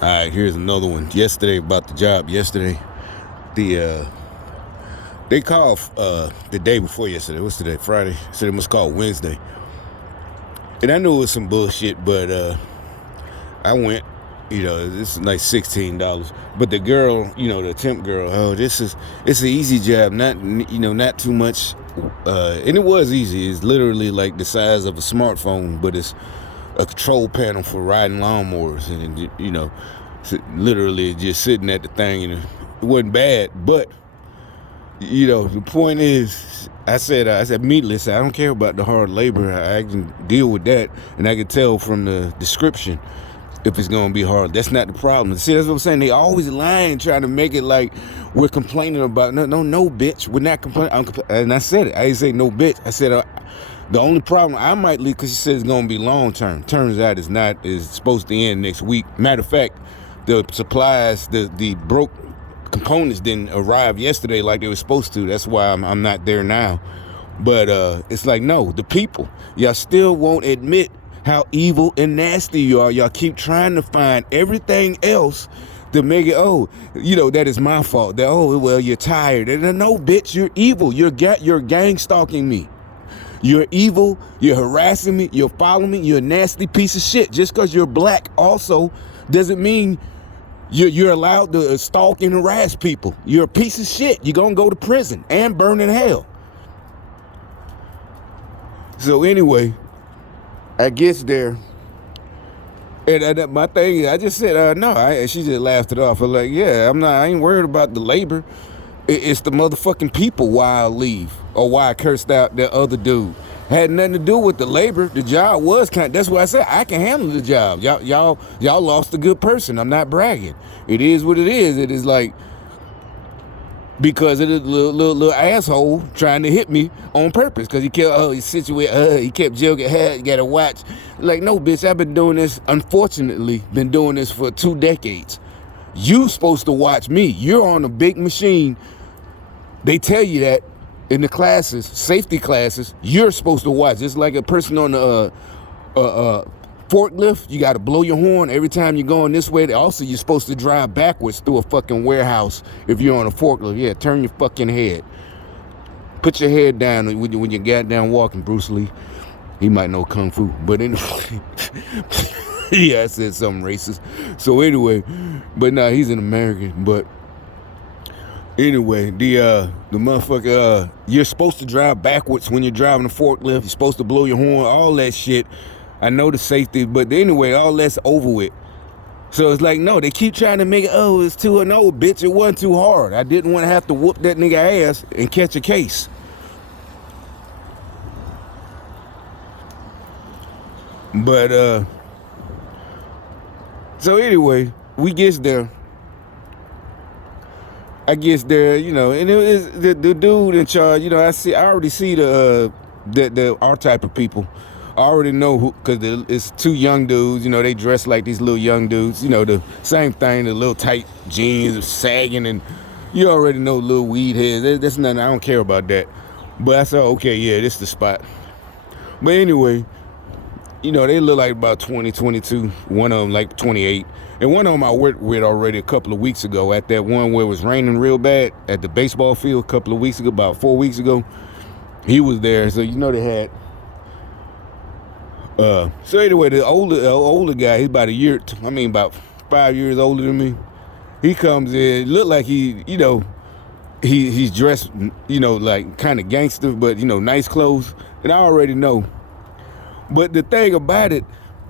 All right, here's another one. Yesterday, about the job yesterday, they called the day before yesterday. What's today? Friday. So they must call Wednesday. And I knew it was some bullshit, but I went. This is like $16. But the girl, the temp girl, it's an easy job, not too much. And it was easy. It's literally like the size of a smartphone, but it's a control panel for riding lawnmowers, and literally just sitting at the thing, and it wasn't bad. But the point is, I said immediately, I don't care about the hard labor. I can deal with that, and I can tell from the description if it's gonna be hard. That's not the problem. See, that's what I'm saying. They always lying, trying to make it like we're complaining about. No, bitch. We're not complaining. And I said it. I didn't say no, bitch. I said the only problem I might leave, because she said it's gonna be long term. Turns out it's not. It's supposed to end next week. Matter of fact, the supplies, the broke components didn't arrive yesterday like they were supposed to. That's why I'm not there now. But it's like, no, the people, y'all still won't admit how evil and nasty you are. Y'all keep trying to find everything else to make it, that is my fault. That, well, you're tired. And no, bitch, you're evil. You're gang stalking me. You're evil. You're harassing me. You're following me. You're a nasty piece of shit. Just because you're black also doesn't mean you're allowed to stalk and harass people. You're a piece of shit. You're going to go to prison and burn in hell. So anyway, I gets there, and my thing is, I just said, no, and she just laughed it off. I'm like, yeah, I ain't worried about the labor. It's the motherfucking people why I leave, or why I cursed out that other dude. Had nothing to do with the labor. The job was that's why I said I can handle the job. Y'all lost a good person. I'm not bragging. It is what it is. It is like, because of the little asshole trying to hit me on purpose, because he kept joking, hey, you gotta watch. Like, no, bitch, I've been doing this, unfortunately, for 2 decades. You supposed to watch me. You're on a big machine. They tell you that in the classes, safety classes, you're supposed to watch. It's like a person on the forklift. You got to blow your horn every time you're going this way. Also, you're supposed to drive backwards through a fucking warehouse if you're on a forklift. Yeah, turn your fucking head. Put your head down when you got down walking, Bruce Lee. He might know Kung Fu. But anyway, yeah, I said something racist. So anyway, but nah, he's an American. But anyway, the motherfucker, you're supposed to drive backwards when you're driving a forklift. You're supposed to blow your horn, all that shit. I know the safety, but anyway, all that's over with. So it's like, no, they keep trying to make it, it's too, no, bitch, it wasn't too hard. I didn't want to have to whoop that nigga ass and catch a case. But, so anyway, we gets there. I gets there, and it was the dude in charge, I already see our type of people. I already know who, because it's 2 young dudes, they dress like these little young dudes, the same thing, the little tight jeans sagging, and you already know little weed heads. That's nothing, I don't care about that. But I said, okay, yeah, this is the spot. But anyway, they look like about 20, 22, one of them like 28. And one of them I worked with already a couple of weeks ago at that one where it was raining real bad at the baseball field a couple of weeks ago, about 4 weeks ago. He was there, so they had. So anyway, the older guy, he's about about 5 years older than me. He comes in, look like he's dressed, like kind of gangster, but nice clothes. And I already know. But the thing about it,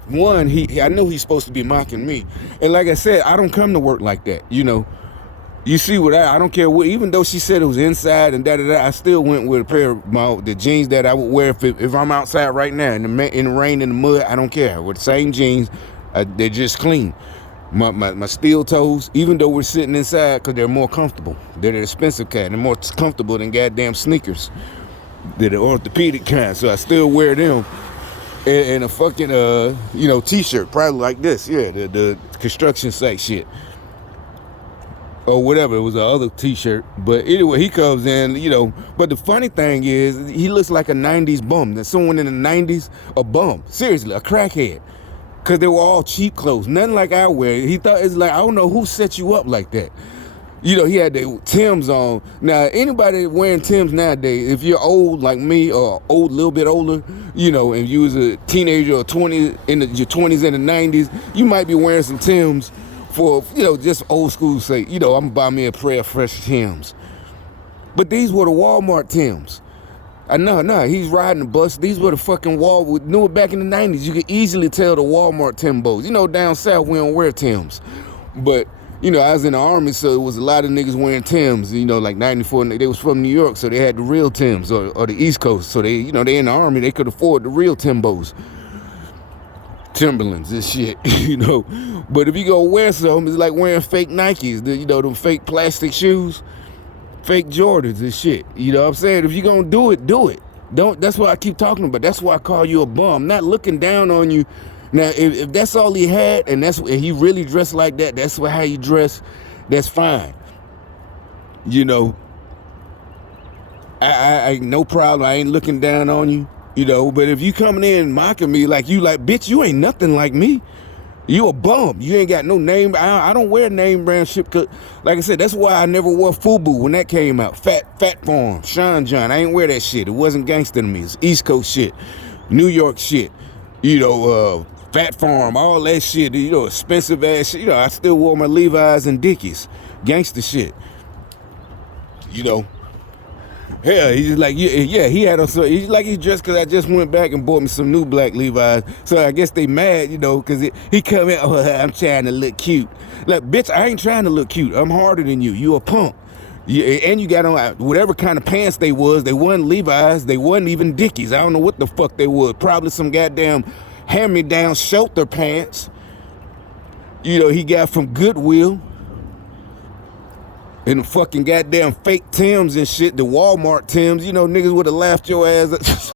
one, I know he's supposed to be mocking me. And like I said, I don't come to work like that, You see what I don't care what, even though she said it was inside and I still went with a pair of the jeans that I would wear if I'm outside right now in the rain, in the mud. I don't care. With the same jeans, they're just clean. My steel toes, even though we're sitting inside, because they're more comfortable. They're the expensive kind. They're more comfortable than goddamn sneakers. They're the orthopedic kind, so I still wear them. And a fucking, t-shirt, probably like this. Yeah, the construction site shit. Or whatever, it was the other t-shirt. But anyway, he comes in, but the funny thing is, he looks like a 90s bum. There's someone in the 90s, a bum. Seriously, a crackhead. Cause they were all cheap clothes, nothing like I wear. He thought it's like, I don't know who set you up like that. You know, he had the Timbs on. Now, anybody wearing Timbs nowadays, if you're old like me or old, little bit older, you know, and you was a teenager or 20 in your 20s and the 90s, you might be wearing some Timbs for, you know, just old school sake. You know, I'm gonna buy me a pair of fresh Timbs. But these were the Walmart Timbs. No, he's riding the bus. These were the fucking Walmart. Knew it back in the 90s. You could easily tell the Walmart Timbos. You know, down south, we don't wear Timbs. But, you know, I was in the Army, so it was a lot of niggas wearing Timbs. You know, like 94, they was from New York, so they had the real Timbs, or the East Coast. So they, you know, they in the Army, they could afford the real Timbos. Timberlands, this shit, you know. But if you go wear some, it's like wearing fake Nikes, you know, them fake plastic shoes. Fake Jordans and shit. You know what I'm saying? If you're gonna do it, do it. Don't. That's what I keep talking about. That's why I call you a bum. I'm not looking down on you. Now, if that's all he had, and he really dressed like that, that's how he dressed, that's fine. You know, I no problem. I ain't looking down on you. You know, but if you coming in mocking me like, bitch, you ain't nothing like me. You a bum. You ain't got no name. I don't wear name brand shit. Cause, like I said, that's why I never wore FUBU when that came out. Fat Farm, Sean John. I ain't wear that shit. It wasn't gangster to me. It's East Coast shit, New York shit. You know, Fat Farm, all that shit. You know, expensive ass shit. You know, I still wore my Levi's and Dickies, gangster shit. You know. Hell, he's just like, yeah, he had on some, he's like he dressed because I just went back and bought me some new black Levi's. So I guess they mad, you know, because he come in, oh, I'm trying to look cute. Like, bitch, I ain't trying to look cute. I'm harder than you. You a punk. And you got on whatever kind of pants they wasn't Levi's. They wasn't even Dickies. I don't know what the fuck they was. Probably some goddamn hand-me-down shelter pants, you know, he got from Goodwill. And the fucking goddamn fake Timbs and shit, the Walmart Timbs, you know, niggas would have laughed your ass.